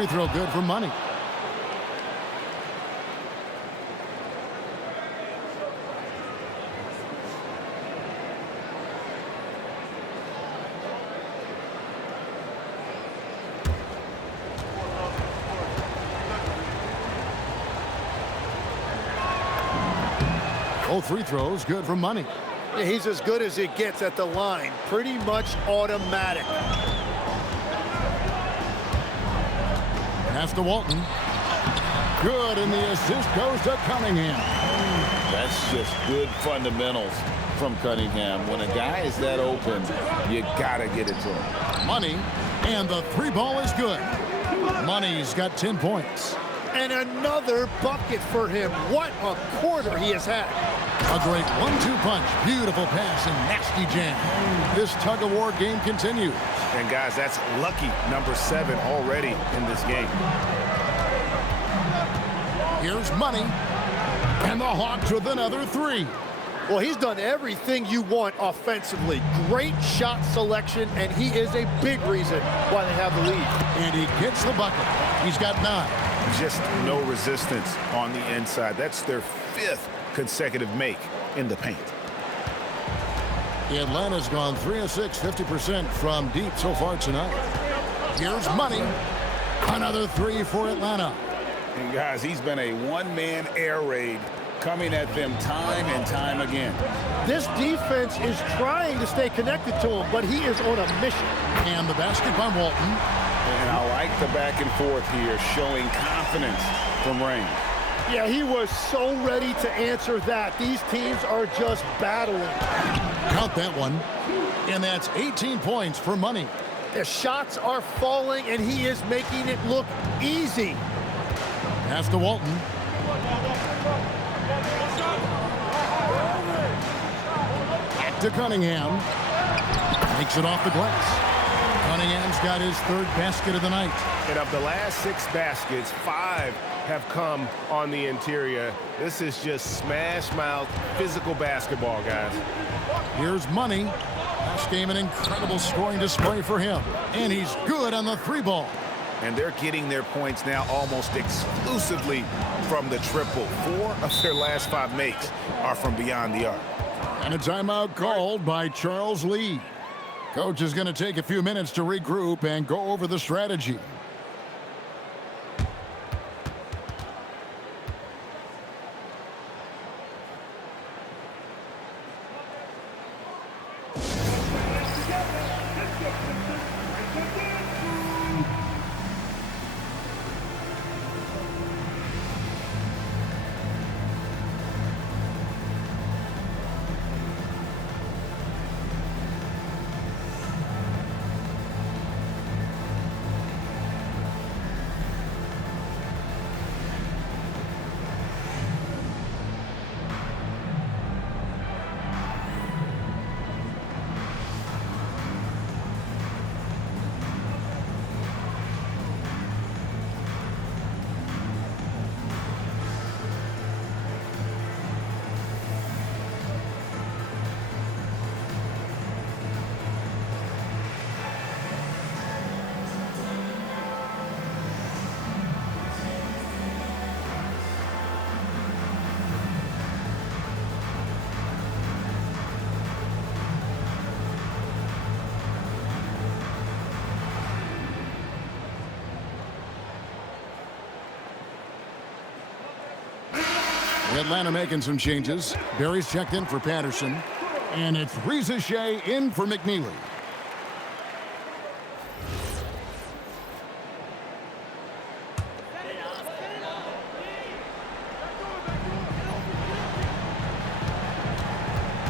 free throw good for Money. Both free throws good for Money. Yeah, he's as good as it gets at the line. Pretty much automatic. Pass to Walton. Good, and the assist goes to Cunningham. That's just good fundamentals from Cunningham. When a guy is that open, you gotta get it to him. Money, and the three ball is good. Money's got 10 points. And another bucket for him. What a quarter he has had. A great 1-2 punch. Beautiful pass and nasty jam. This tug-of-war game continues. And, guys, that's lucky number 7 already in this game. Here's Money. And the Hawks with another 3. Well, he's done everything you want offensively. Great shot selection, and he is a big reason why they have the lead. And he gets the bucket. He's got 9. Just no resistance on the inside. That's their 5th consecutive make in the paint. Atlanta's gone 3 of 6, 50% from deep so far tonight. Here's Money. Another 3 for Atlanta. And guys, he's been a one-man air raid coming at them time and time again. This defense is trying to stay connected to him, but he is on a mission. And the basket by Walton. And I like the back and forth here, showing confidence from Rain. Yeah, he was so ready to answer that. These teams are just battling. Count that one. And that's 18 points for Money. The shots are falling, and he is making it look easy. Pass to Walton. Back to Cunningham. Takes it off the glass. Cunningham's got his 3rd basket of the night. And of the last 6 baskets, 5 have come on the interior. This is just smash-mouth physical basketball, guys. Here's Money. Last game, an incredible scoring display for him. And he's good on the 3 ball. And they're getting their points now almost exclusively from the triple. 4 of their last 5 makes are from beyond the arc. And a timeout called by Charles Lee. Coach is going to take a few minutes to regroup and go over the strategy. Atlanta making some changes. Barry's checked in for Patterson. And it's Reza Shea in for McNeely.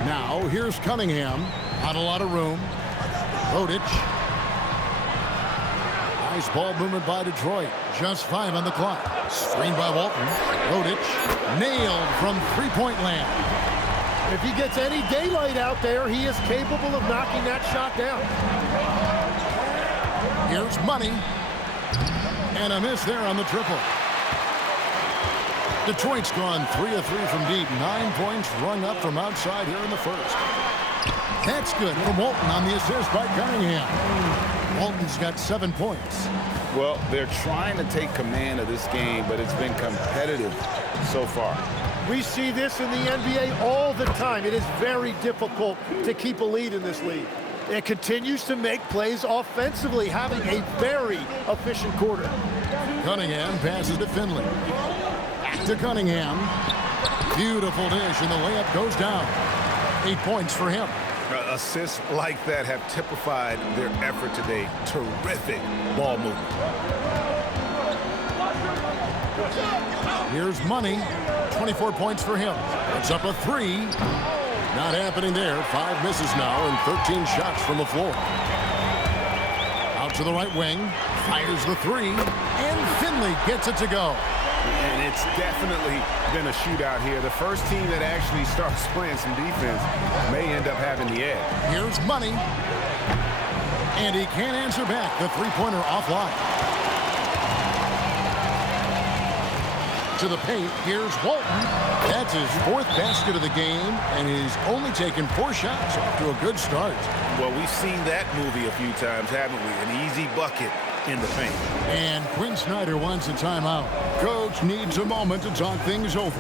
Now, here's Cunningham. Not a lot of room. Rodic. Nice ball movement by Detroit. Just 5 on the clock. Screen by Walton. Rodic nailed from three-point land. If he gets any daylight out there, he is capable of knocking that shot down. Here's Money. And a miss there on the triple. Detroit's gone 3 of 3 from deep. 9 points rung up from outside here in the first. That's good from Walton on the assist by Cunningham. Walton's got 7 points. Well, they're trying to take command of this game, but it's been competitive so far. We see this in the NBA all the time. It is very difficult to keep a lead in this league. It continues to make plays offensively, having a very efficient quarter. Cunningham passes to Finley. Back to Cunningham. Beautiful dish, and the layup goes down. 8 points for him. Assists like that have typified their effort today. Terrific ball movement. Here's Money. 24 points for him. It's up a 3. Not happening there. 5 misses now and 13 shots from the floor. Out to the right wing. Fires the 3. And Finley gets it to go. And it's definitely been a shootout here. The first team that actually starts playing some defense may end up having the edge. Here's Money. And he can't answer back. The three-pointer offline. To the paint. Here's Walton. That's his 4th basket of the game, and he's only taken 4 shots off to a good start. Well, we've seen that movie a few times, haven't we? An easy bucket in the paint. And Quinn Snyder wants a timeout. Coach needs a moment to talk things over.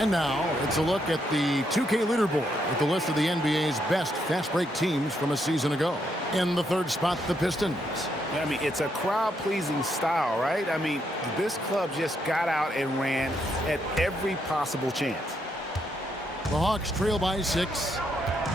And now it's a look at the 2K leaderboard with the list of the NBA's best fast break teams from a season ago. In the 3rd spot, the Pistons. I mean, it's a crowd-pleasing style, right? I mean, this club just got out and ran at every possible chance. The Hawks trail by 6.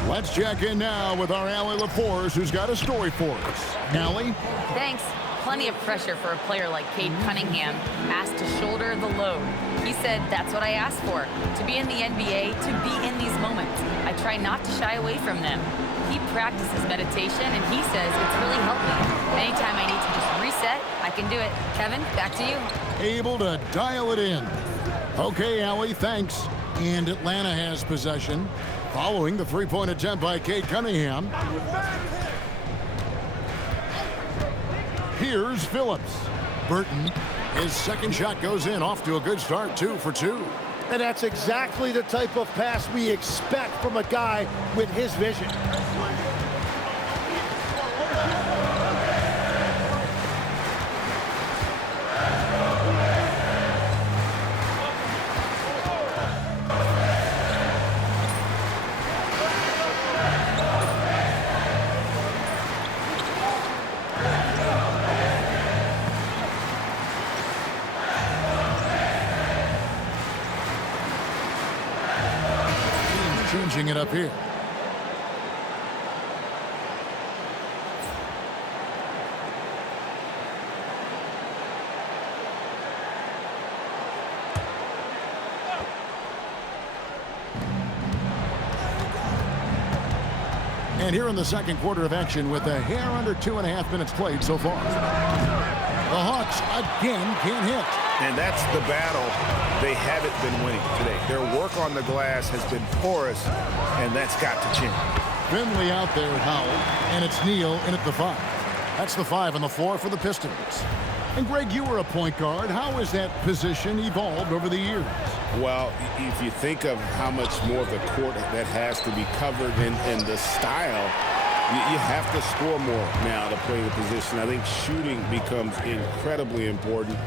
Let's check in now with our Allie LaForce, who's got a story for us. Allie? Thanks. Plenty of pressure for a player like Cade Cunningham, asked to shoulder the load. He said, that's what I asked for, to be in the NBA, to be in these moments. I try not to shy away from them. He practices meditation, and he says it's really helped me. Anytime I need to just reset, I can do it. Kevin, back to you. Able to dial it in. Okay, Allie, thanks. And Atlanta has possession, following the three-point attempt by Cade Cunningham. Here's Phillips. Burton, his second shot goes in, off to a good start, 2 for 2. And that's exactly the type of pass we expect from a guy with his vision. Changing it up here. And here in the second quarter of action with a hair under 2.5 minutes played so far. The Hawks again can't hit. And that's the battle they haven't been winning today. Their work on the glass has been porous, and that's got to change. Finley out there, Howell, and it's Neal in at the 5. That's the 5 on the floor for the Pistons. And Greg, you were a point guard. How has that position evolved over the years? Well, if you think of how much more of the court that has to be covered and the style, you have to score more now to play the position. I think shooting becomes incredibly important.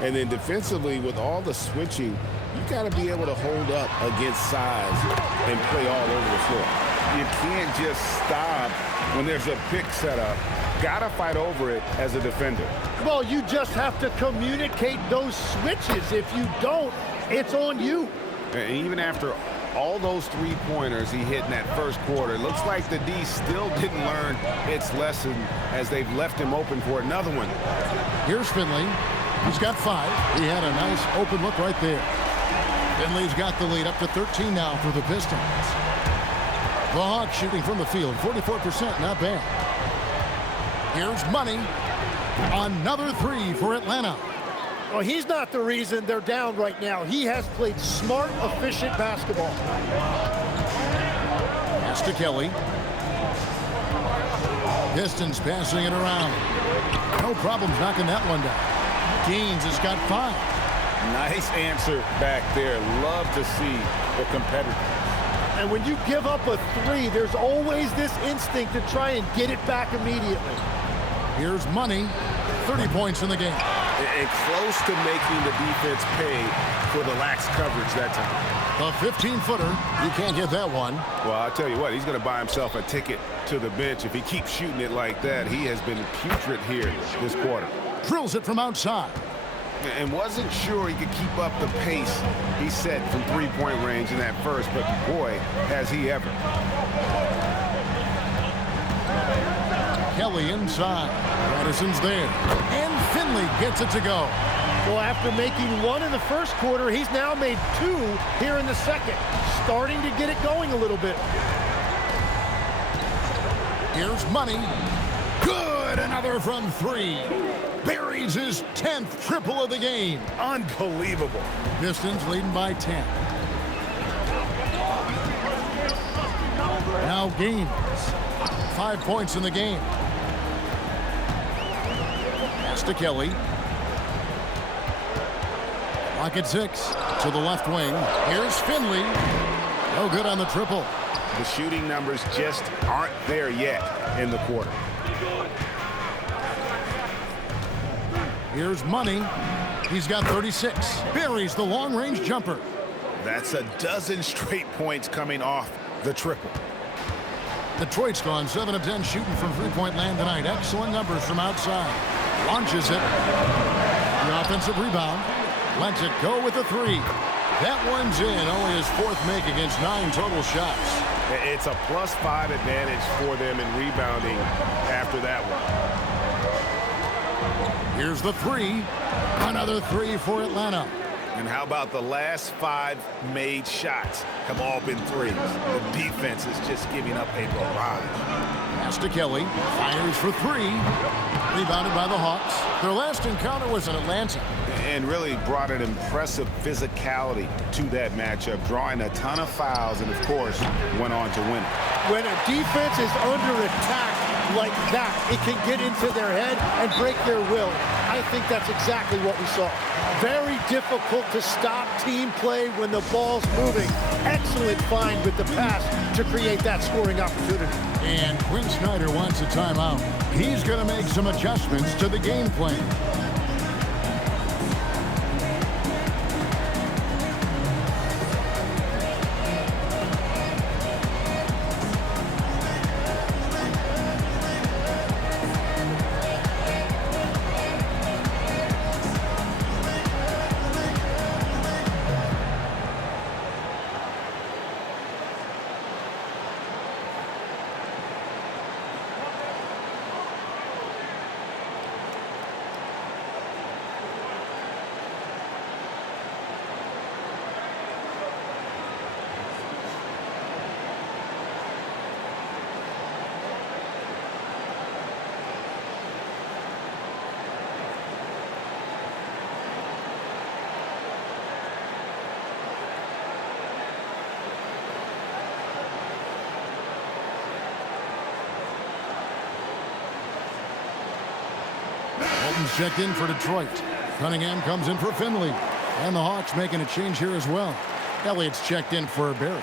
And then defensively, with all the switching, you got to be able to hold up against size and play all over the floor. You can't just stop when there's a pick set up. Gotta fight over it as a defender. Well, you just have to communicate those switches. If you don't, it's on you. And even after all those three-pointers he hit in that first quarter, it looks like the D still didn't learn its lesson as they've left him open for another one. Here's Finley. He's got 5. He had a nice open look right there. Finley's got the lead up to 13 now for the Pistons. The Hawks shooting from the field, 44%, not bad. Here's Money. Another 3 for Atlanta. Well, he's not the reason they're down right now. He has played smart, efficient basketball. Pass to Kelly. Pistons passing it around. No problems knocking that one down. Gaines has got 5. Nice answer back there. Love to see the competitor. And when you give up a 3, there's always this instinct to try and get it back immediately. Here's Money. 30 points in the game. And close to making the defense pay for the lax coverage that time. A 15-footer. You can't get that one. Well, I'll tell you what, he's going to buy himself a ticket to the bench. If he keeps shooting it like that, he has been putrid here this quarter. Drills it from outside. And wasn't sure he could keep up the pace he set from three-point range in that first, but boy, has he ever. Kelly inside. Patterson's there. And Finley gets it to go. Well, after making 1 in the first quarter, he's now made 2 here in the second. Starting to get it going a little bit. Here's Money. Good. Another from 3. Buries his 10th triple of the game. Unbelievable. Pistons leading by 10. Now Gaines. 5 points in the game. Pass to Kelly. Clock at 6. To the left wing. Here's Finley. No good on the triple. The shooting numbers just aren't there yet in the quarter. Here's Money. He's got 36. Buries the long-range jumper. That's a dozen straight points coming off the triple. Detroit's gone 7 of 10 shooting from three-point land tonight. Excellent numbers from outside. Launches it. The offensive rebound. Lets it go with a 3. That one's in. Only his 4th make against 9 total shots. It's a +5 advantage for them in rebounding after that one. Here's the 3. Another 3 for Atlanta. And how about the last 5 made shots have all been threes? The defense is just giving up a barrage. Pass to Kelly. Fires for 3. Rebounded by the Hawks. Their last encounter was in Atlanta. And really brought an impressive physicality to that matchup, drawing a ton of fouls and, of course, went on to win it. When a defense is under attack like that, it can get into their head and break their will. I think that's exactly what we saw. Very difficult to stop team play when the ball's moving. Excellent find with the pass to create that scoring opportunity. And Quinn Snyder wants a timeout. He's going to make some adjustments to the game plan. Walton's checked in for Detroit. Cunningham comes in for Finley. And the Hawks making a change here as well. Elliott's checked in for Barry.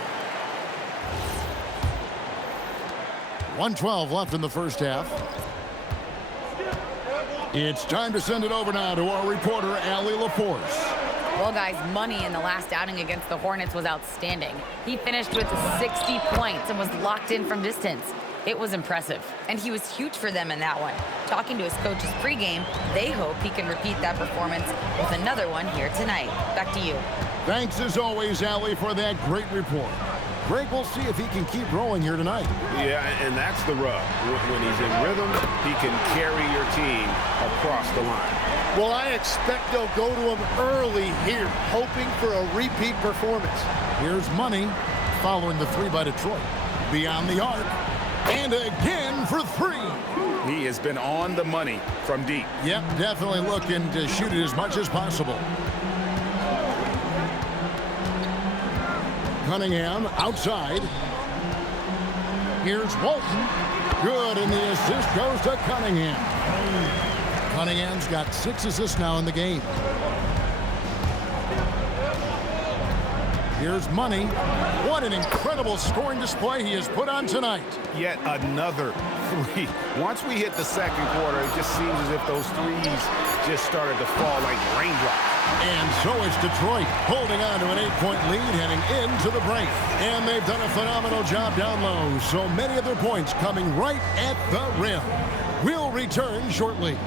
1:12 left in the first half. It's time to send it over now to our reporter, Allie LaForce. Well, guys, Money in the last outing against the Hornets was outstanding. He finished with 60 points and was locked in from distance. It was impressive, and he was huge for them in that one. Talking to his coaches pregame, they hope he can repeat that performance with another one here tonight. Back to you. Thanks as always, Allie, for that great report. Greg, we'll see if he can keep rolling here tonight. Yeah, and that's the rub. When he's in rhythm, he can carry your team across the line. Well, I expect they'll go to him early here, hoping for a repeat performance. Here's Money following the three by Detroit. Beyond the arc. And again for three. He has been on the money from deep. Yep, definitely looking to shoot it as much as possible. Cunningham outside. Here's Walton. Good, and the assist goes to Cunningham. Cunningham's got 6 assists now in the game. Here's Money. What an incredible scoring display he has put on tonight. Yet another three. Once we hit the second quarter, it just seems as if those threes just started to fall like raindrops. And so it's Detroit holding on to an 8-point lead heading into the break. And they've done a phenomenal job down low. So many of their points coming right at the rim. We'll return shortly.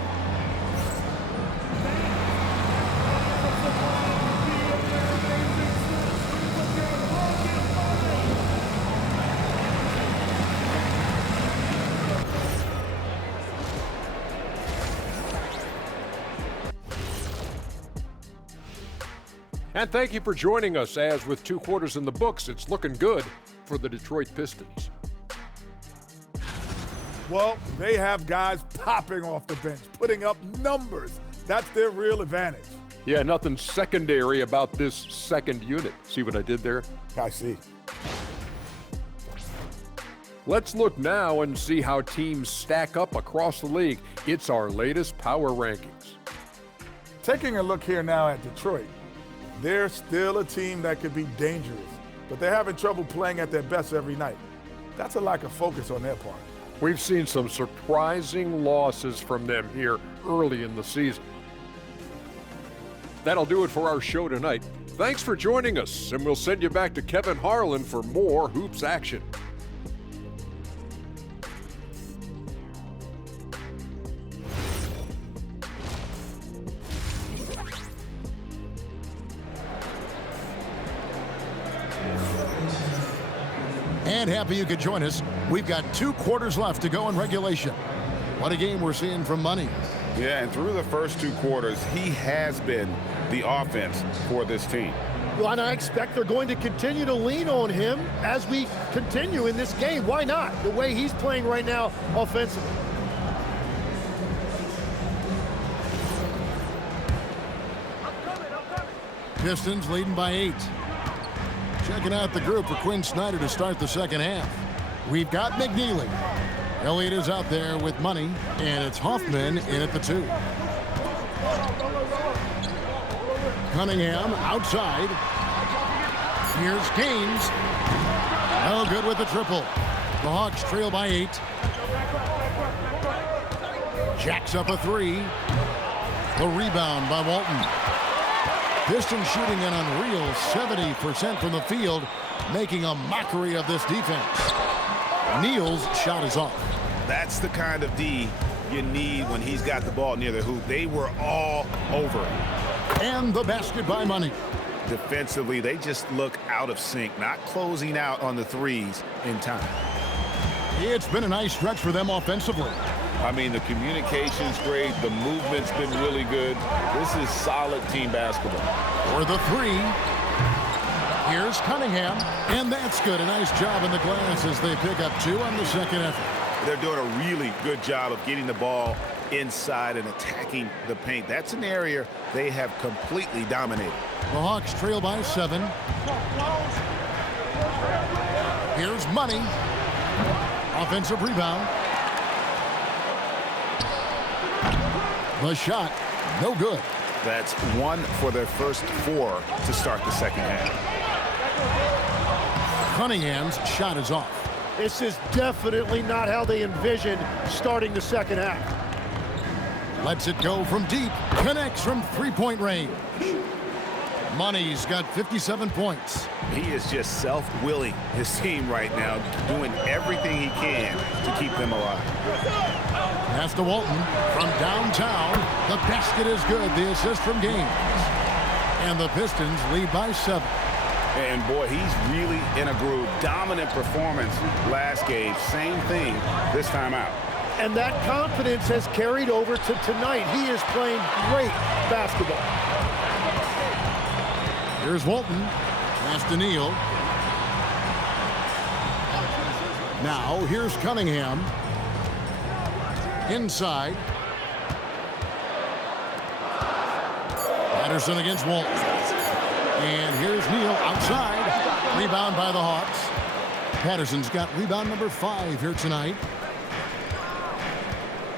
And thank you for joining us, as with 2 quarters in the books, it's looking good for the Detroit Pistons. Well, they have guys popping off the bench, putting up numbers. That's their real advantage. Yeah, nothing secondary about this second unit. See what I did there? I see. Let's look now and see how teams stack up across the league. It's our latest power rankings. Taking a look here now at Detroit, they're still a team that could be dangerous, but they're having trouble playing at their best every night. That's a lack of focus on their part. We've seen some surprising losses from them here early in the season. That'll do it for our show tonight. Thanks for joining us, and we'll send you back to Kevin Harlan for more hoops action. And happy you could join us. We've got 2 quarters left to go in regulation. What a game we're seeing from Money. Yeah, and through the first 2 quarters, he has been the offense for this team. Well, and I expect they're going to continue to lean on him as we continue in this game. Why not? The way he's playing right now offensively. Pistons leading by 8. Checking out the group for Quinn Snyder to start the second half. We've got McNeely. Elliott is out there with Money, and it's Hoffman in at the 2. Cunningham outside. Here's Gaines. No good with the triple. The Hawks trail by 8. Jacks up a 3. The rebound by Walton. Pistons shooting an unreal 70% from the field, making a mockery of this defense. Neal's shot is off. That's the kind of D you need when he's got the ball near the hoop. They were all over him. And the basket by Money. Defensively, they just look out of sync, not closing out on the threes in time. It's been a nice stretch for them offensively. I mean, the communication's great. The movement's been really good. This is solid team basketball. For the 3. Here's Cunningham. And that's good. A nice job in the glass as they pick up 2 on the second effort. They're doing a really good job of getting the ball inside and attacking the paint. That's an area they have completely dominated. The Hawks trail by 7. Here's Money. Offensive rebound. The shot, no good. That's 1 for their first 4 to start the second half. Cunningham's shot is off. This is definitely not how they envisioned starting the second half. Lets it go from deep. Connects from 3-point range. Money's got 57 points. He is just self-willing his team right now, doing everything he can to keep them alive. Pass to Walton from downtown. The basket is good. The assist from Gaines. And the Pistons lead by 7. And boy, he's really in a groove. Dominant performance last game. Same thing this time out. And that confidence has carried over to tonight. He is playing great basketball. Here's Walton. Pass to Neal. Now, here's Cunningham. Inside. Patterson against Walton. And here's Neal outside. Rebound by the Hawks. Patterson's got rebound number 5 here tonight.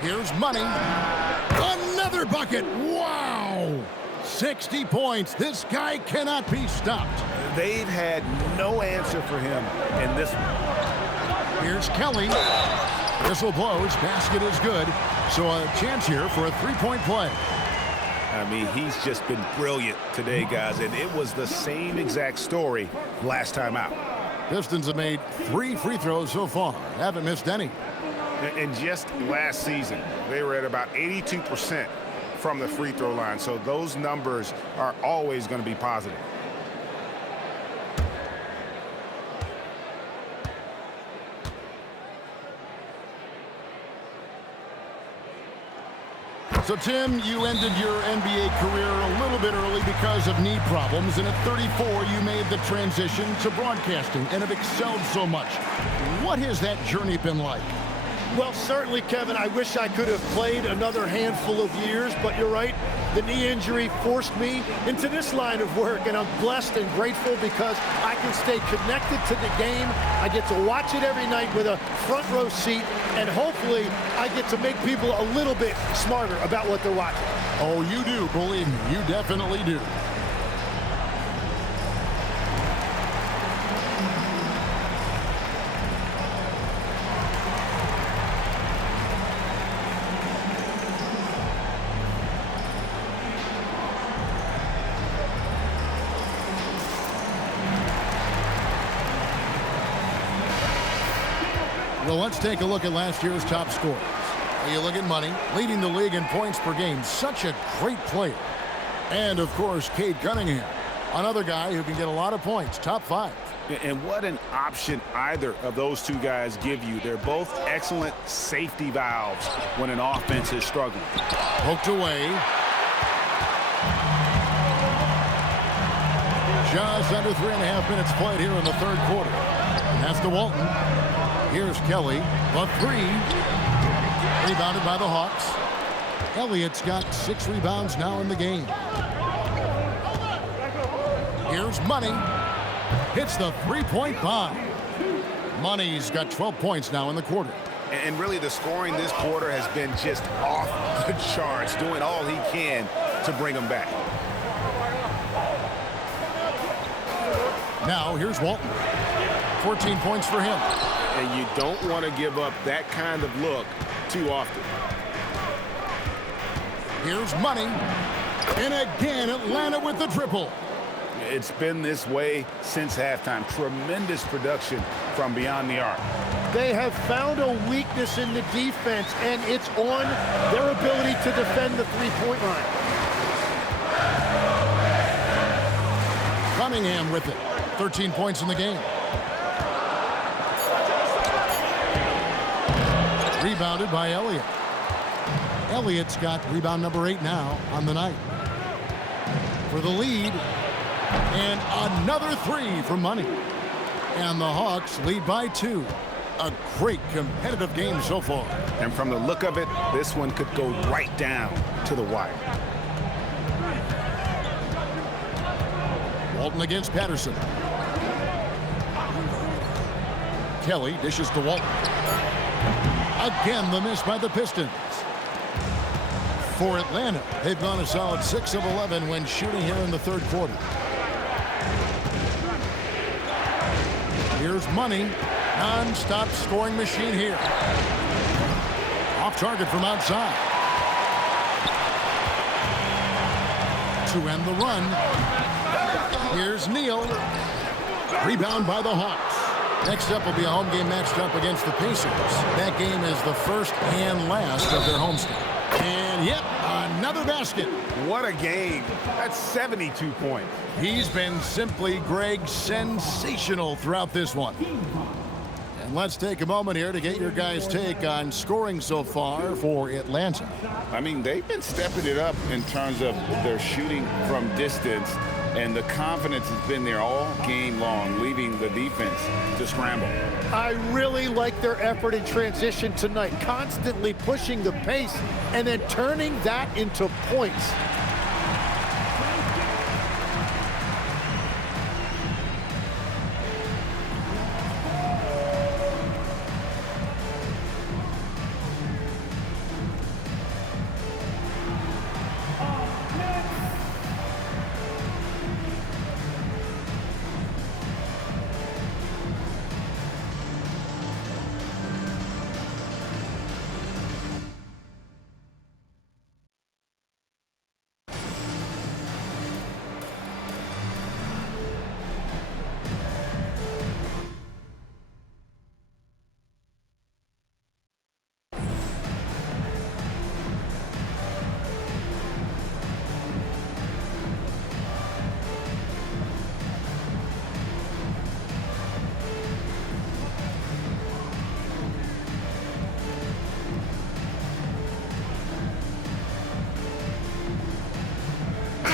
Here's Money. Another bucket. Wow. 60 points. This guy cannot be stopped. They've had no answer for him in this one. Here's Kelly. Whistle blows. Basket is good. So a chance here for a 3-point play. I mean, he's just been brilliant today, guys, and it was the same exact story last time out. Pistons have made 3 free throws so far. Haven't missed any. And just last season, they were at about 82% from the free throw line. So those numbers are always going to be positive. So, Tim, you ended your NBA career a little bit early because of knee problems, and at 34, you made the transition to broadcasting and have excelled so much. What has that journey been like? Well, certainly, Kevin, I wish I could have played another handful of years, but you're right. The knee injury forced me into this line of work, and I'm blessed and grateful because I can stay connected to the game. I get to watch it every night with a front row seat, and hopefully I get to make people a little bit smarter about what they're watching. Oh, you do, believe me, you definitely do. Well, let's take a look at last year's top scorers. You look at Money, leading the league in points per game. Such a great player. And, of course, Cade Cunningham, another guy who can get a lot of points, top 5. And what an option either of those two guys give you. They're both excellent safety valves when an offense is struggling. Poked away. Just under 3.5 minutes played here in the third quarter. That's to Walton. Here's Kelly, the 3. Rebounded by the Hawks. Elliott's got 6 rebounds now in the game. Here's Money. Hits the 3-point bomb. Money's got 12 points now in the quarter. And really the scoring this quarter has been just off the charts, doing all he can to bring them back. Now here's Walton. 14 points for him. And you don't want to give up that kind of look too often. Here's Money. And again, Atlanta with the triple. It's been this way since halftime. Tremendous production from beyond the arc. They have found a weakness in the defense, and it's on their ability to defend the three-point line. Cunningham with it. 13 points in the game. Rebounded by Elliott. Elliott's got rebound number 8 now on the night. For the lead. And another 3 from Money. And the Hawks lead by 2. A great competitive game so far. And from the look of it, this one could go right down to the wire. Walton against Patterson. Kelly dishes to Walton. Again, the miss by the Pistons. For Atlanta, they've gone a solid 6 of 11 when shooting here in the third quarter. Here's Money. Non-stop scoring machine here. Off target from outside. to end the run. Here's Neal. Rebound by the Hawks. Next up will be a home game matched up against the Pacers. That game is the first and last of their homestand. And yep, another basket. What a game. That's 72 points. He's been simply, Greg, sensational throughout this one. And let's take a moment here to get your guys' take on scoring so far for Atlanta. I mean, they've been stepping it up in terms of their shooting from distance, and the confidence has been there all game long, leaving the defense to scramble. I really like their effort in transition tonight, constantly pushing the pace and then turning that into points.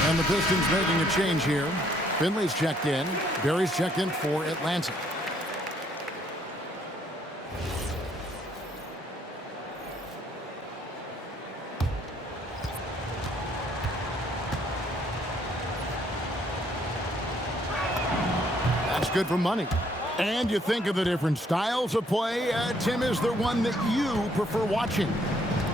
And the Pistons making a change here. Finley's checked in. Barry's checked in for Atlanta. That's good for money. And you think of the different styles of play. Tim, is there one that you prefer watching?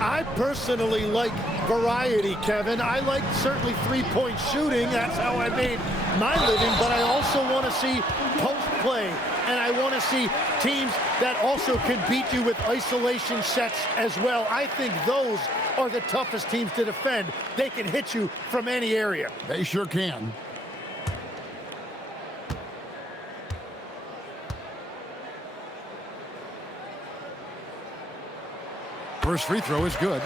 I personally like variety, Kevin. I like certainly three-point shooting. That's how I made my living. But I also want to see post play. And I want to see teams that also can beat you with isolation sets as well. I think those are the toughest teams to defend. They can hit you from any area. They sure can. First free throw is good.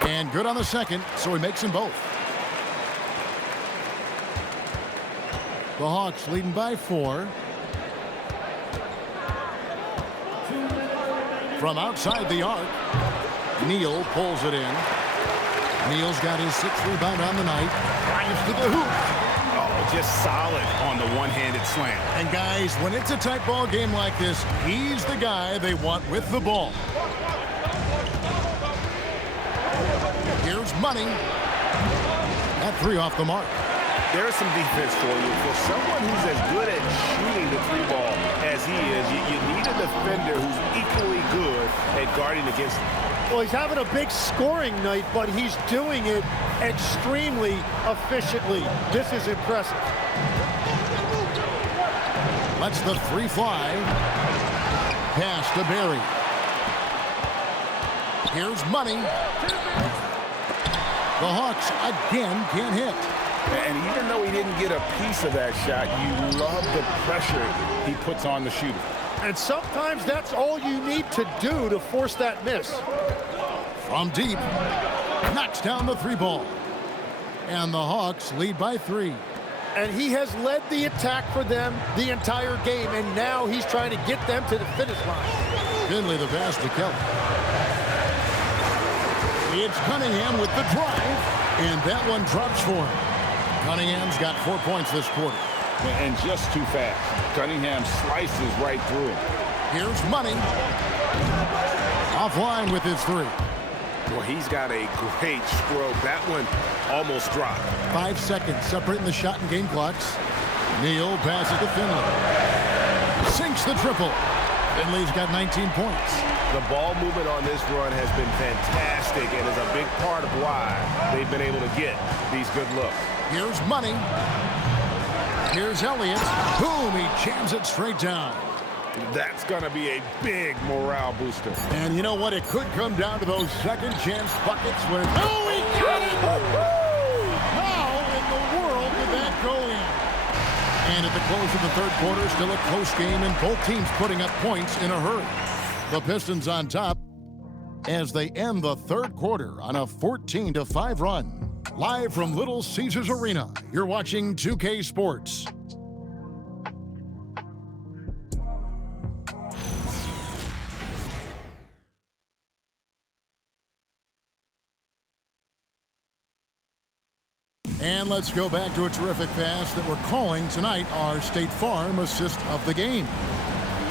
And good on the second, so he makes them both. The Hawks leading by 4. From outside the arc, Neal pulls it in. Neal's got his 6th rebound on the night. Drives to the hoop. Oh, just solid on the one-handed slam. And guys, when it's a tight ball game like this, he's the guy they want with the ball. Here's Money. That 3 off the mark. There's some defense for you. For someone who's as good at shooting the 3-ball as he is, you need a defender who's equally good at guarding against him. Well, he's having a big scoring night, but he's doing it extremely efficiently. This is impressive. Lets the 3 fly. Pass to Barry. Here's Money. The Hawks again can't hit. And even though he didn't get a piece of that shot, you love the pressure he puts on the shooter. And sometimes that's all you need to do to force that miss. From deep, knocks down the 3-ball. And the Hawks lead by 3. And he has led the attack for them the entire game, and now he's trying to get them to the finish line. Finley the pass to Kelly. It's Cunningham with the drive, and that one drops for him. Cunningham's got 4 points this quarter. And just too fast. Cunningham slices right through him. Here's Money. Offline with his 3. Well, he's got a great stroke. That one almost dropped. 5 seconds separating the shot and game clocks. Neal passes to Finley. Sinks the triple. Finley's got 19 points. The ball movement on this run has been fantastic and is a big part of why they've been able to get these good looks. Here's Money. Here's Elliott. Boom, he jams it straight down. That's going to be a big morale booster. And you know what? It could come down to those second chance buckets when... Oh, he got it! How in the world did that go in? And at the close of the third quarter, still a close game, and both teams putting up points in a hurry. The Pistons on top as they end the third quarter on a 14-5 run. Live from Little Caesars Arena, you're watching 2K Sports. And let's go back to a terrific pass that we're calling tonight our State Farm assist of the game.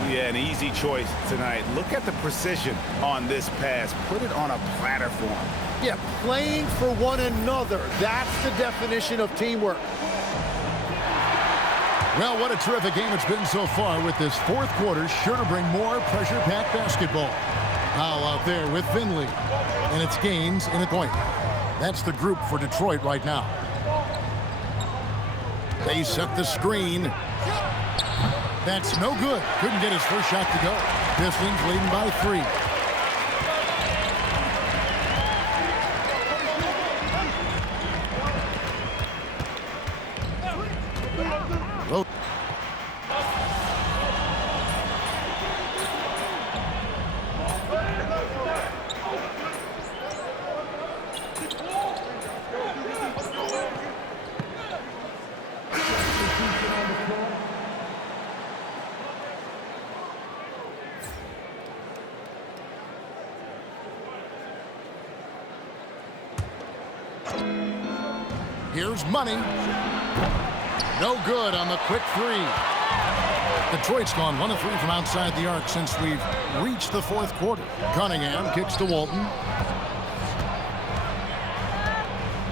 Yeah, an easy choice tonight. Look at the precision on this pass. Put it on a platter form. Yeah, playing for one another. That's the definition of teamwork. Well, what a terrific game it's been so far, with this fourth quarter sure to bring more pressure-packed basketball. Now out there with Finley, and it's Gaines in a point. That's the group for Detroit right now. They set the screen. That's no good. Couldn't get his first shot to go. Pistons leading by 3. Well, here's Money. No good on the quick 3. Detroit's gone 1 of 3 from outside the arc since we've reached the fourth quarter. Cunningham kicks to Walton.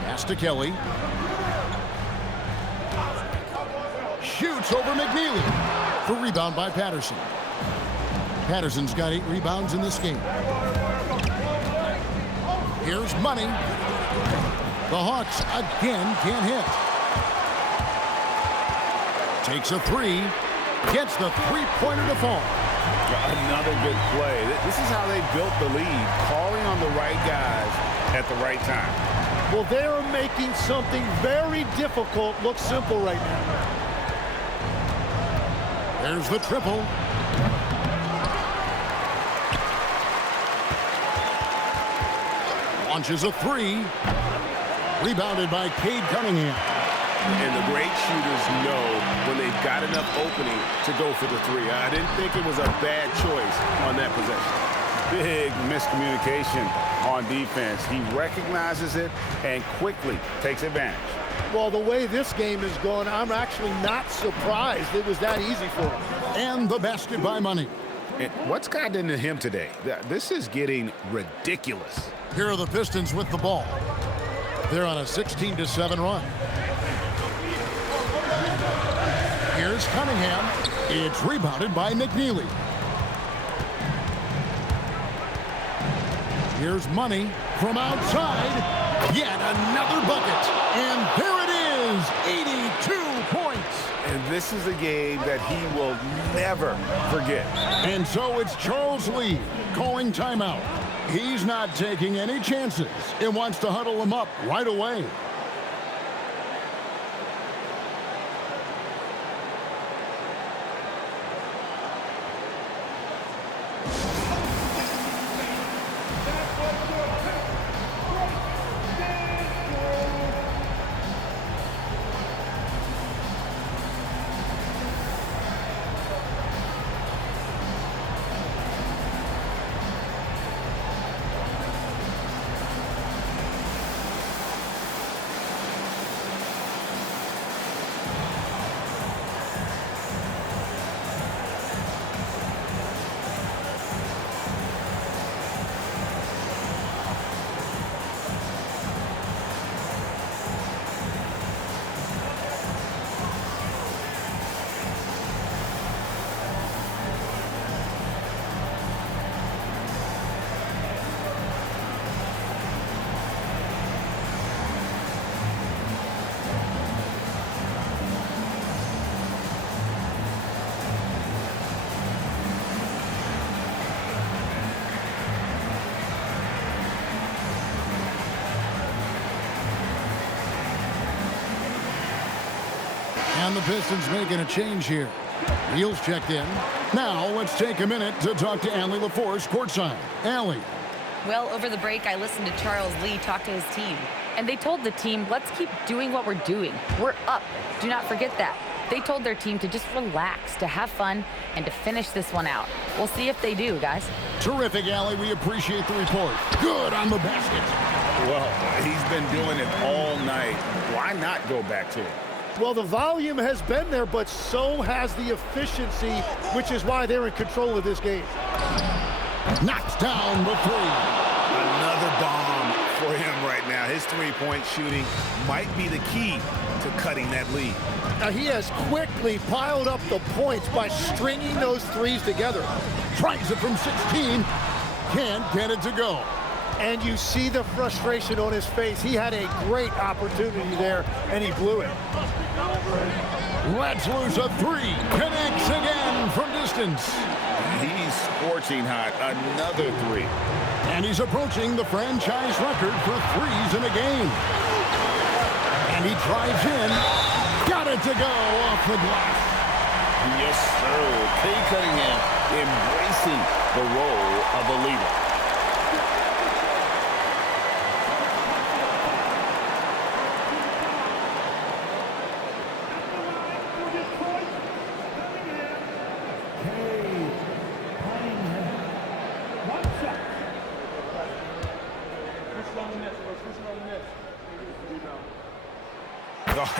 Pass to Kelly. Shoots over McNeely. For rebound by Patterson. Patterson's got 8 rebounds in this game. Here's Money. The Hawks again can't hit. Takes a 3. Gets the three-pointer to fall. Another good play. This is how they built the lead. Calling on the right guys at the right time. Well, they are making something very difficult look simple right now. There's the triple. Launches a 3. Rebounded by Cade Cunningham. And the great shooters know when they've got enough opening to go for the 3. I didn't think it was a bad choice on that possession. Big miscommunication on defense. He recognizes it and quickly takes advantage. Well, the way this game is going, I'm actually not surprised it was that easy for him. And the basket by Money. And what's gotten into him today? This is getting ridiculous. Here are the Pistons with the ball. They're on a 16-7 run. Here's Cunningham. It's rebounded by McNeely. Here's Money from outside. Yet another bucket. And there it is, 82 points. And this is a game that he will never forget. And so it's Charles Lee calling timeout. He's not taking any chances and wants to huddle them up right away. And the Pistons making a change here. Wheels checked in. Now let's take a minute to talk to Allie LaForce courtside. Allie. Well, over the break, I listened to Charles Lee talk to his team. And they told the team, let's keep doing what we're doing. We're up. Do not forget that. They told their team to just relax, to have fun, and to finish this one out. We'll see if they do, guys. Terrific, Allie. We appreciate the report. Good on the basket. Well, he's been doing it all night. Why not go back to it? Well, the volume has been there, but so has the efficiency, which is why they're in control of this game. Knocks down the three. Another bomb for him right now. His three-point shooting might be the key to cutting that lead. Now, he has quickly piled up the points by stringing those threes together. Tries it from 16. Can't get it to go. And you see the frustration on his face. He had a great opportunity there, and he blew it. Lets loose a three. Connects again from distance. He's scorching hot. Another three. And he's approaching the franchise record for threes in a game. And he drives in. Got it to go off the glass. Yes, sir. Cade Cunningham embracing the role of a leader.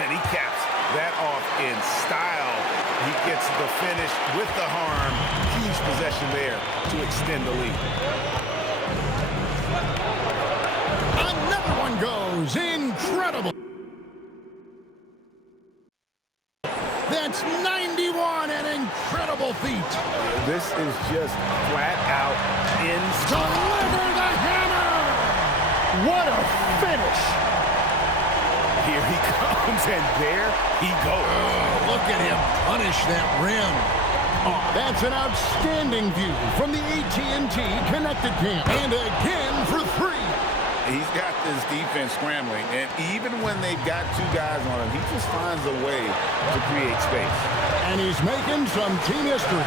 And he caps that off in style. He gets the finish with the harm. Huge possession there to extend the lead. Another one goes. Incredible. That's 91, an incredible feat. This is just flat out insane. Deliver the hammer. What a finish. Here he comes, and there he goes. Oh, look at him punish that rim. Oh, that's an outstanding view from the AT&T Connected Camp. And again for three. He's got this defense scrambling, and even when they've got two guys on him, he just finds a way to create space. And he's making some team history.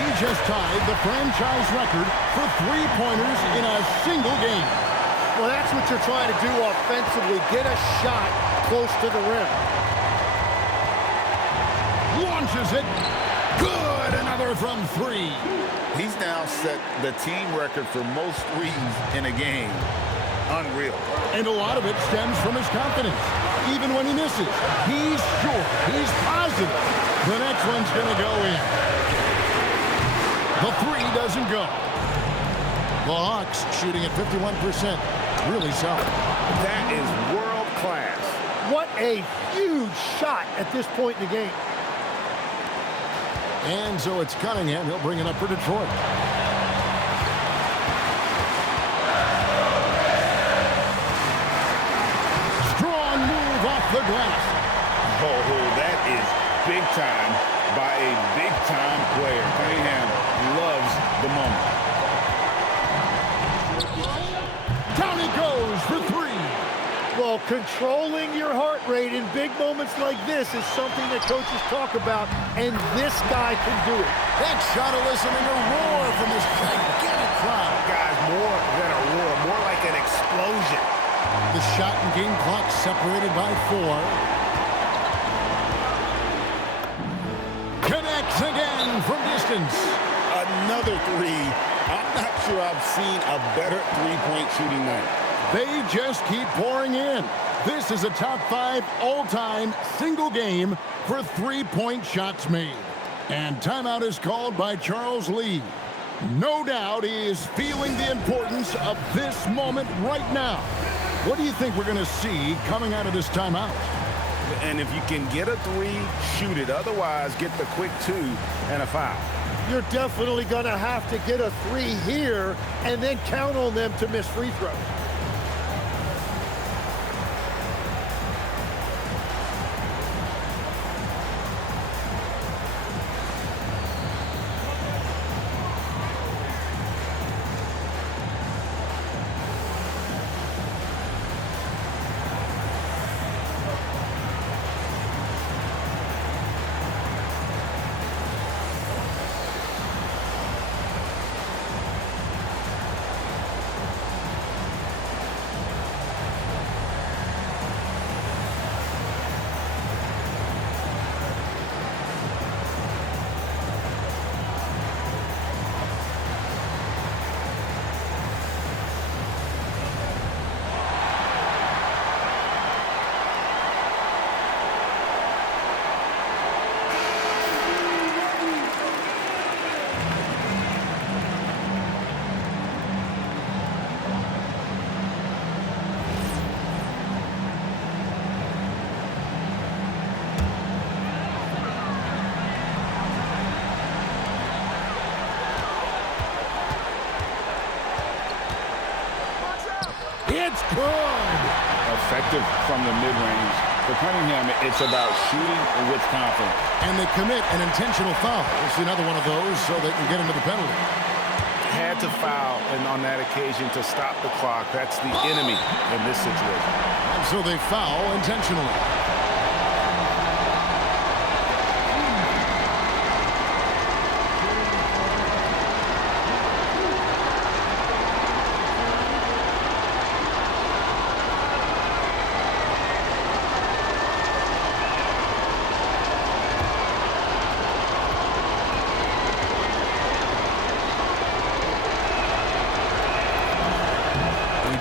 He just tied the franchise record for three-pointers in a single game. Well, that's what you're trying to do offensively. Get a shot close to the rim. Launches it. Good. Another from three. He's now set the team record for most threes in a game. Unreal. And a lot of it stems from his confidence. Even when he misses, he's sure, he's positive the next one's going to go in. The three doesn't go. The Hawks shooting at 51%. Really solid. That is world class. What a huge shot at this point in the game. And so it's Cunningham. He'll bring it up for Detroit. Strong move off the glass. Oh, that is big time by a big-time player. Cunningham loves the moment. Down he goes for three. Well, controlling your heart rate in big moments like this is something that coaches talk about, and this guy can do it. That shot eliciting a roar from this gigantic crowd. Guys, more than a roar, more like an explosion. The shot and game clock separated by 4. Connects again from distance. Another three. I'm not sure I've seen a better three-point shooting night. They just keep pouring in. This is a top 5 all-time single game for three-point shots made. And timeout is called by Charles Lee. No doubt he is feeling the importance of this moment right now. What do you think we're going to see coming out of this timeout? And if you can get a three, shoot it. Otherwise, get the quick 2 and a foul. You're definitely going to have to get a three here and then count on them to miss free throws. It's good! Effective from the mid-range. For Cunningham, it's about shooting with confidence. And they commit an intentional foul. It's another one of those so they can get into the penalty. Had to foul, and on that occasion to stop the clock. That's the enemy in this situation. And so they foul intentionally.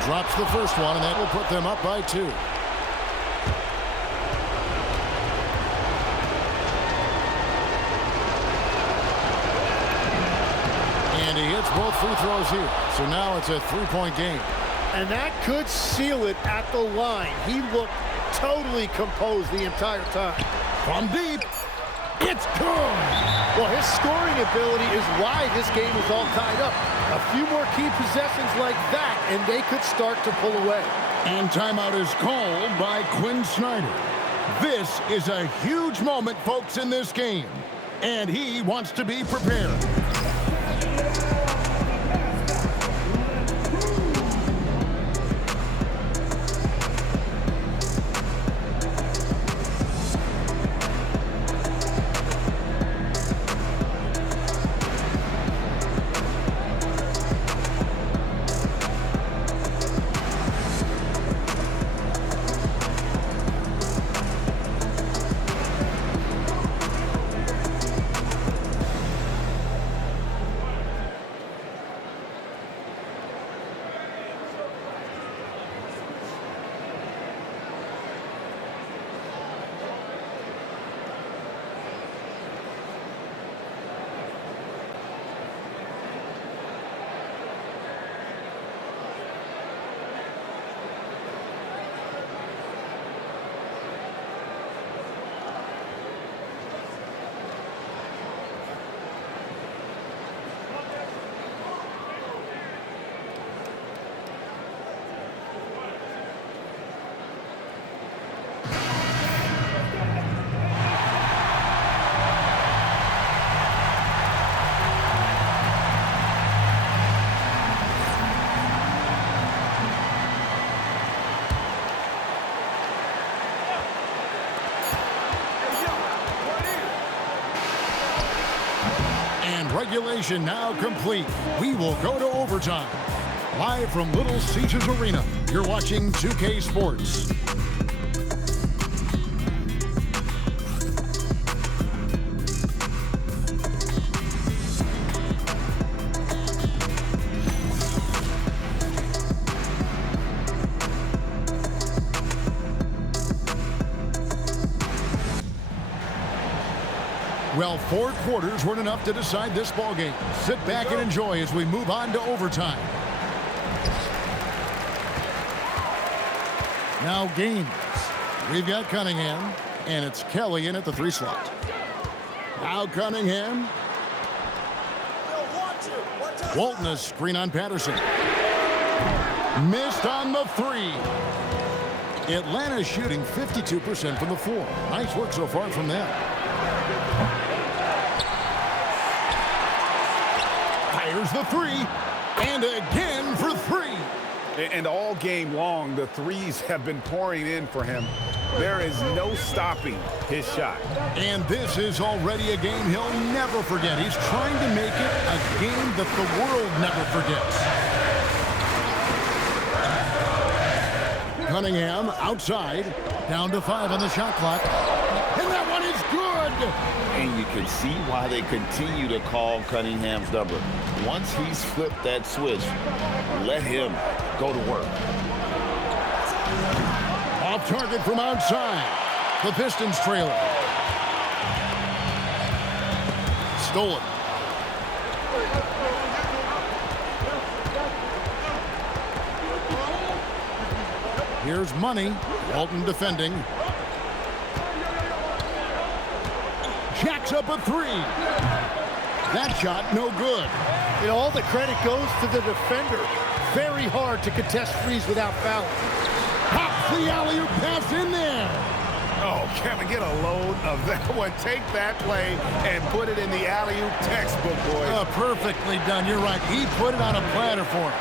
Drops the first one, and that will put them up by 2. And he hits both free throws here. So now it's a 3-point game. And that could seal it at the line. He looked totally composed the entire time. From deep, it's good! Well, his scoring ability is why this game is all tied up. A few more key possessions like that, and they could start to pull away. And timeout is called by Quinn Snyder. This is a huge moment, folks, in this game. And he wants to be prepared. Regulation now complete. We will go to overtime. Live from Little Caesars Arena, you're watching 2K Sports. Well, 4 quarters weren't enough to decide this ballgame. Sit back and enjoy as we move on to overtime. Now games. We've got Cunningham, and it's Kelly in at the 3 slot. Now Cunningham. Walton, a screen on Patterson. Missed on the 3. Atlanta shooting 52% from the floor. Nice work so far from them. Fires the 3, and again for 3. And all game long, the threes have been pouring in for him. There is no stopping his shot. And this is already a game he'll never forget. He's trying to make it a game that the world never forgets. Cunningham outside, down to 5 on the shot clock. And that one is good! And you can see why they continue to call Cunningham's number. Once he's flipped that switch, let him go to work. Off target from outside. The Pistons trailer. Stolen. Here's Money. Walton defending. Jacks up a 3. That shot no good. You know, all the credit goes to the defender. very hard to contest threes without fouling. Pops the alley-oop pass in there. Oh, can we get a load of that one? Take that play and put it in the alley-oop textbook, boys. Perfectly done. You're right. He put it on a platter for him.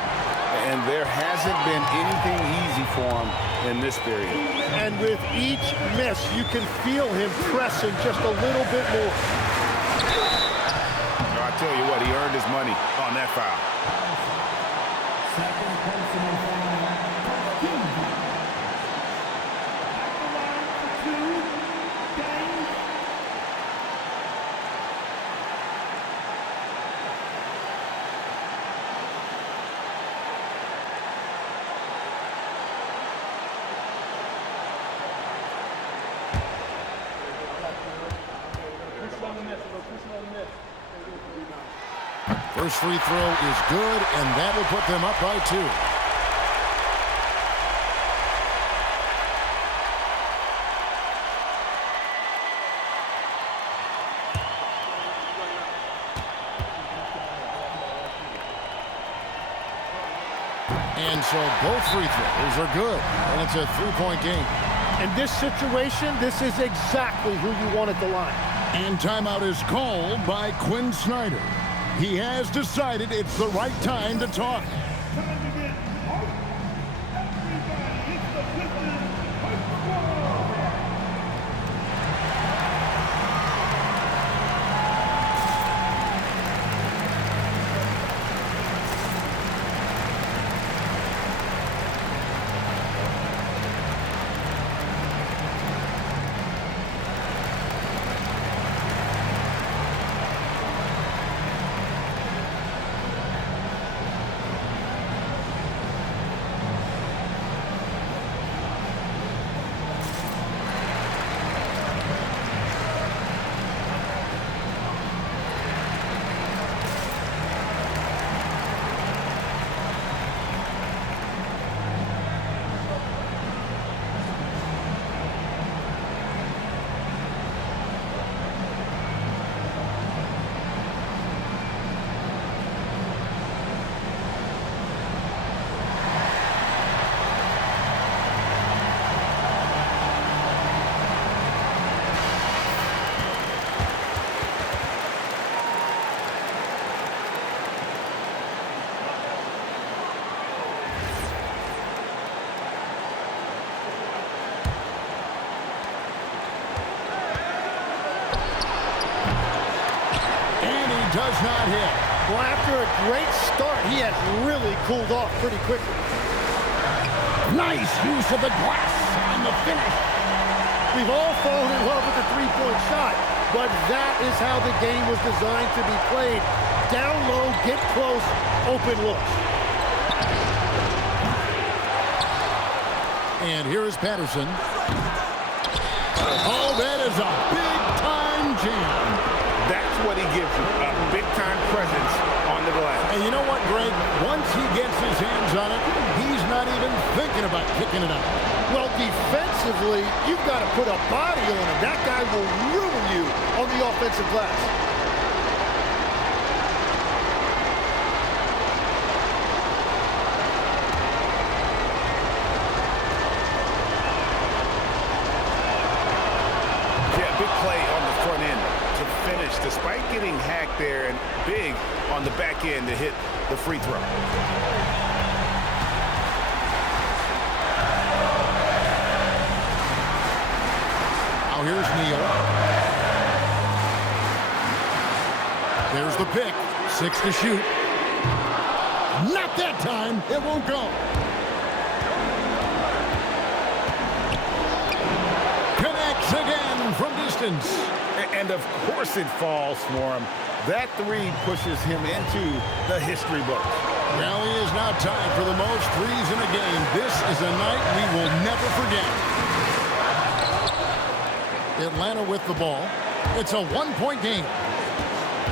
And there hasn't been anything easy for him in this period. And with each miss, you can feel him pressing just a little bit more. I tell you what, he earned his money on that foul. Second personal foul, team foul. At the line for 2, James. First free throw is good, and that will put them up by 2. And so both free throws are good, and it's a 3-point game. In this situation, this is exactly who you want at the line. And timeout is called by Quinn Snyder. He has decided it's the right time to talk. Time to get out. Everybody, it's the Pistons first quarter. Does not hit. Well, after a great start, he has really cooled off pretty quickly. Nice use of the glass on the finish. We've all fallen in love with the three-point shot, but that is how the game was designed to be played. Down low, get close, open looks. And here is Patterson. Oh, that is a big-time jam. That's what he gives you, a big-time presence on the glass. And you know what, Greg? Once he gets his hands on it, he's not even thinking about kicking it out. Well, defensively, you've got to put a body on him. That guy will ruin you on the offensive glass. Despite getting hacked there and big on the back end to hit the free throw. Now here's Neal. There's the pick. 6 to shoot. Not that time. It won't go. Connects again from distance. And of course it falls for him. That three pushes him into the history book. Well, he is now tied for the most threes in a game. This is a night we will never forget. Atlanta with the ball. It's a one-point game.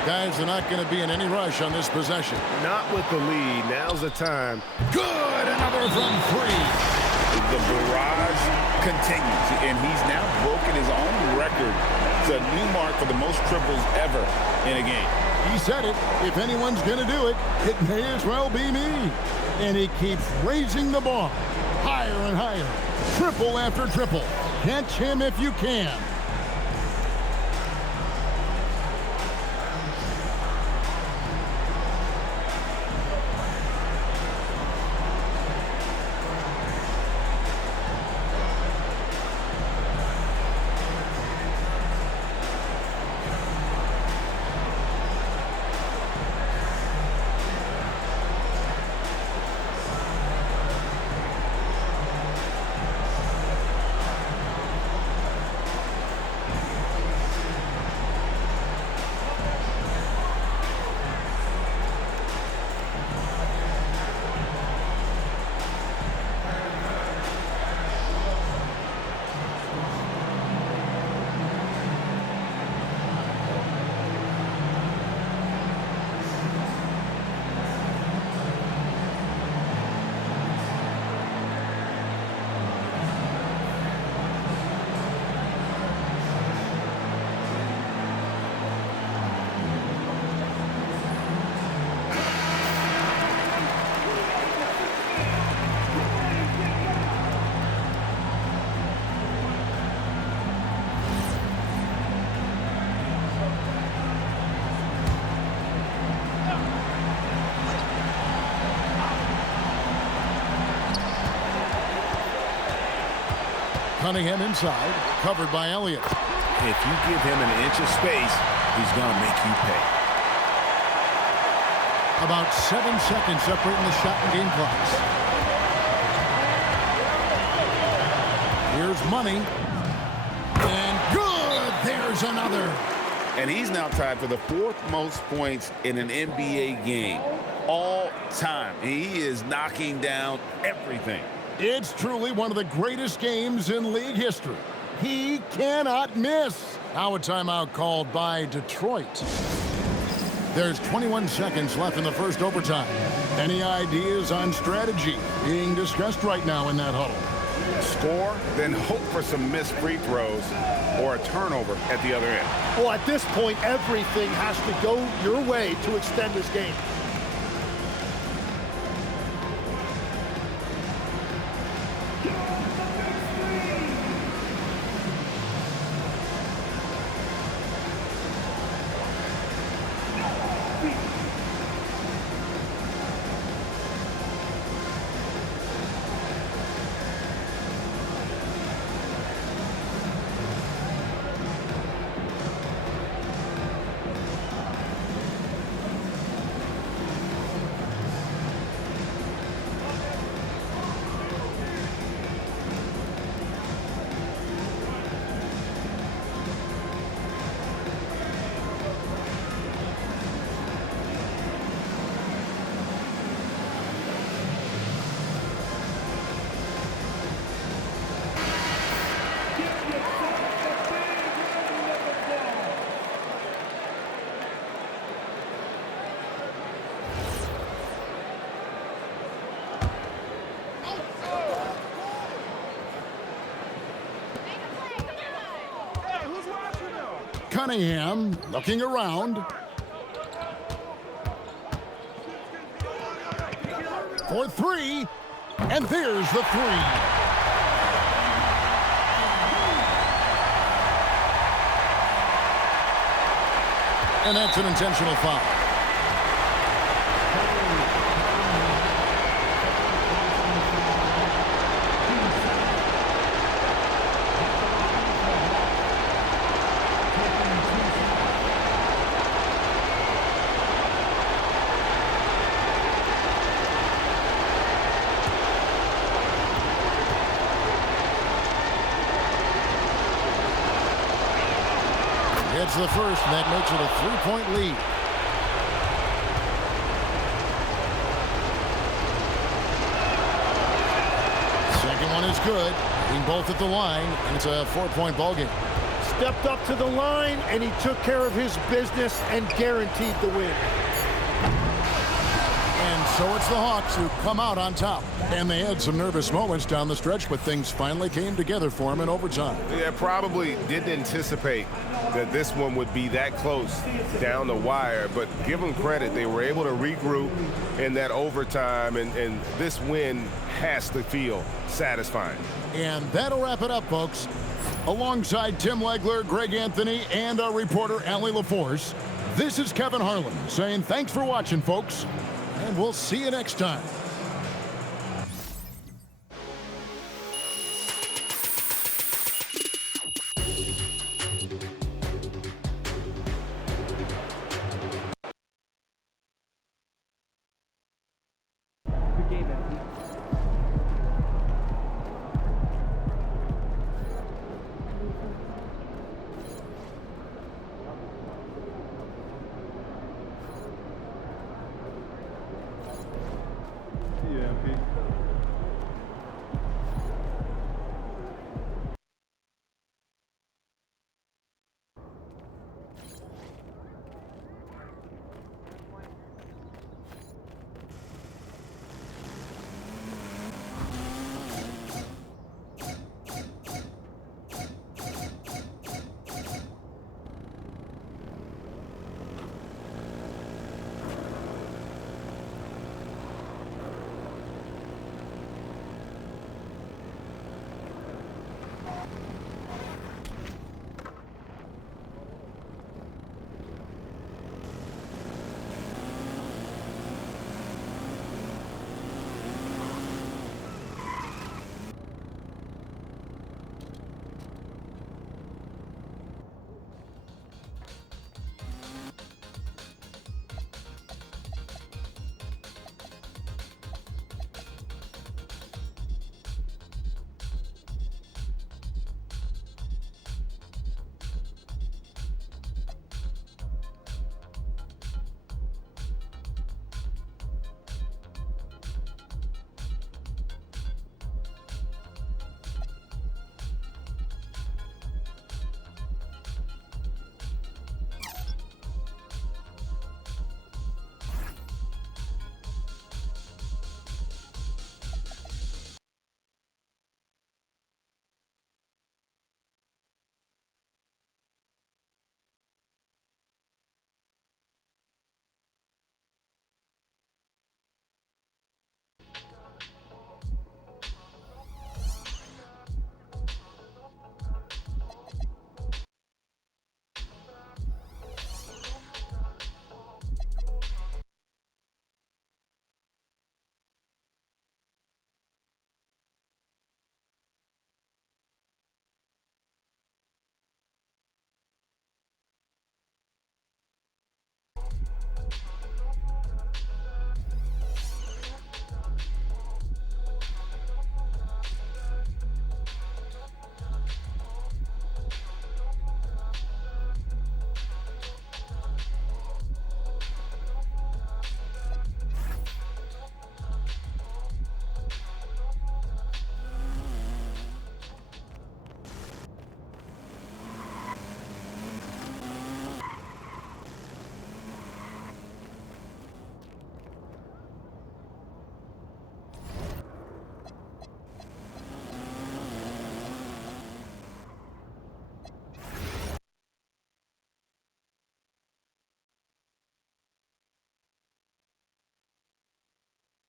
Guys are not going to be in any rush on this possession. Not with the lead. Now's the time. Good. Another from 3. The barrage continues, and he's now broken his own record. It's a new mark for the most triples ever in a game. He said it. If anyone's going to do it, it may as well be me. And he keeps raising the bar higher and higher. Triple after triple. Catch him if you can. Cunningham inside, covered by Elliott. If you give him an inch of space, he's going to make you pay. About 7 seconds separating the shot and game clocks. Here's Money. And good! There's another. And he's now tied for the 4th most points in an NBA game all time. He is knocking down everything. It's truly one of the greatest games in league history. He cannot miss. Now a timeout called by Detroit. There's 21 seconds left in the first overtime. Any ideas on strategy being discussed right now in that huddle? Score, then hope for some missed free throws or a turnover at the other end. Well, at this point, everything has to go your way to extend this game. Cunningham looking around. For three. And there's the three. And that's an intentional foul. It's the first, and that makes it a 3-point lead. Second one is good. Being both at the line, and it's a 4-point ball game. Stepped up to the line, and he took care of his business and guaranteed the win. And So it's the Hawks who come out on top. And they had some nervous moments down the stretch, but things finally came together for them in overtime. Yeah, probably didn't anticipate that this one would be that close down the wire, but give them credit. They were able to regroup in that overtime, and this win has to feel satisfying. And that'll wrap it up, folks. Alongside Tim Legler, Greg Anthony, and our reporter, Allie LaForce, this is Kevin Harlan saying thanks for watching, folks, and we'll see you next time.